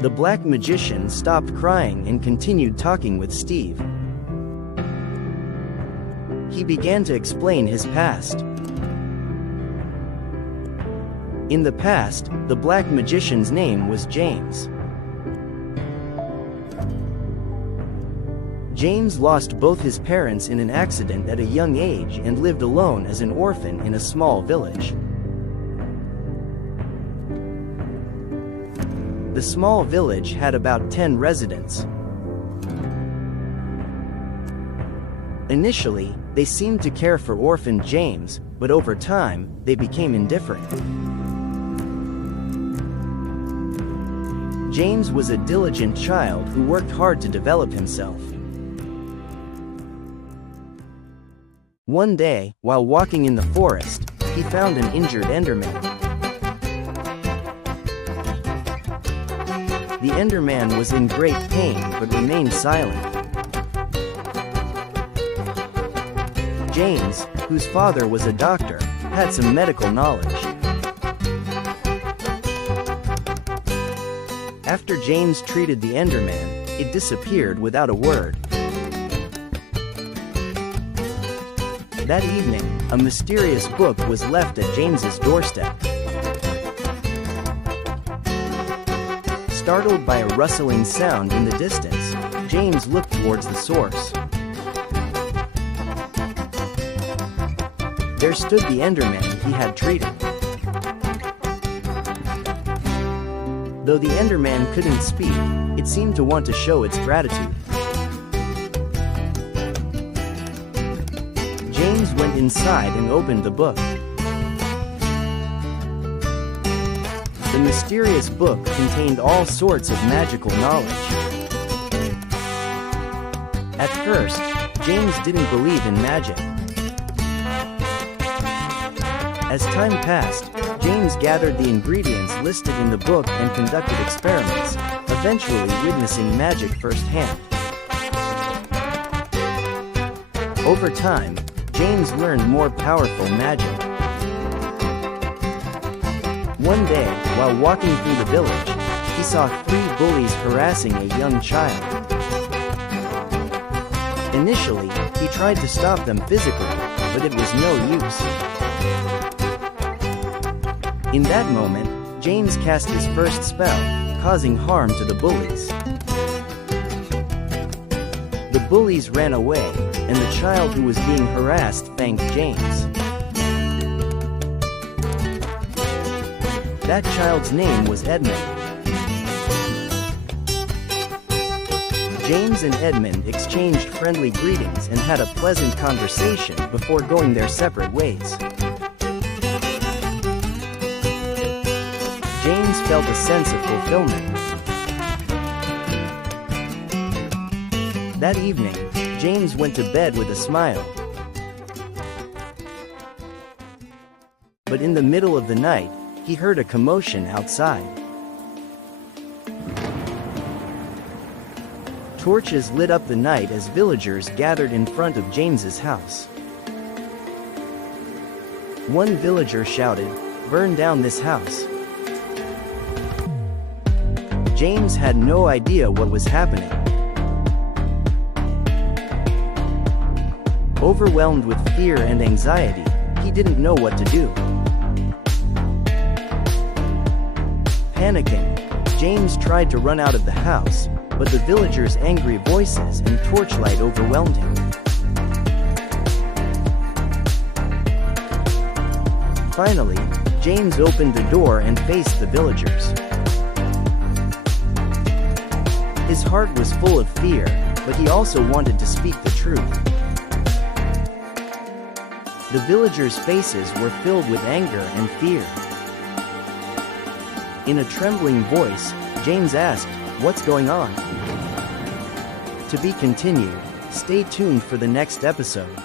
The black magician stopped crying and continued talking with Steve. He began to explain his past. In the past, the black magician's name was James. James lost both his parents in an accident at a young age and lived alone as an orphan in a small village. The small village had about 10 residents. Initially, they seemed to care for orphaned James, but over time, they became indifferent. James was a diligent child who worked hard to develop himself. One day, while walking in the forest, he found an injured Enderman. The Enderman was in great pain but remained silent. James, whose father was a doctor, had some medical knowledge. After James treated the Enderman, it disappeared without a word. That evening, a mysterious book was left at James's doorstep. Startled by a rustling sound in the distance, James looked towards the source. There stood the Enderman he had treated. Though the Enderman couldn't speak, it seemed to want to show its gratitude. James went inside and opened the book. The mysterious book contained all sorts of magical knowledge. At first, James didn't believe in magic. As time passed, James gathered the ingredients listed in the book and conducted experiments, eventually witnessing magic firsthand. Over time, James learned more powerful magic. One day, while walking through the village, he saw 3 bullies harassing a young child. Initially, he tried to stop them physically, but it was no use. In that moment, James cast his first spell, causing harm to the bullies. The bullies ran away, and the child who was being harassed thanked James. That child's name was Edmund. James and Edmund exchanged friendly greetings and had a pleasant conversation before going their separate ways. James felt a sense of fulfillment. That evening, James went to bed with a smile. But in the middle of the night, he heard a commotion outside. Torches lit up the night as villagers gathered in front of James's house. One villager shouted, "Burn down this house." James had no idea what was happening. Overwhelmed with fear and anxiety, he didn't know what to do. Panicking, James tried to run out of the house, but the villagers' angry voices and torchlight overwhelmed him. Finally, James opened the door and faced the villagers. His heart was full of fear, but he also wanted to speak the truth. The villagers' faces were filled with anger and fear. In a trembling voice, James asked, "What's going on?" To be continued, stay tuned for the next episode.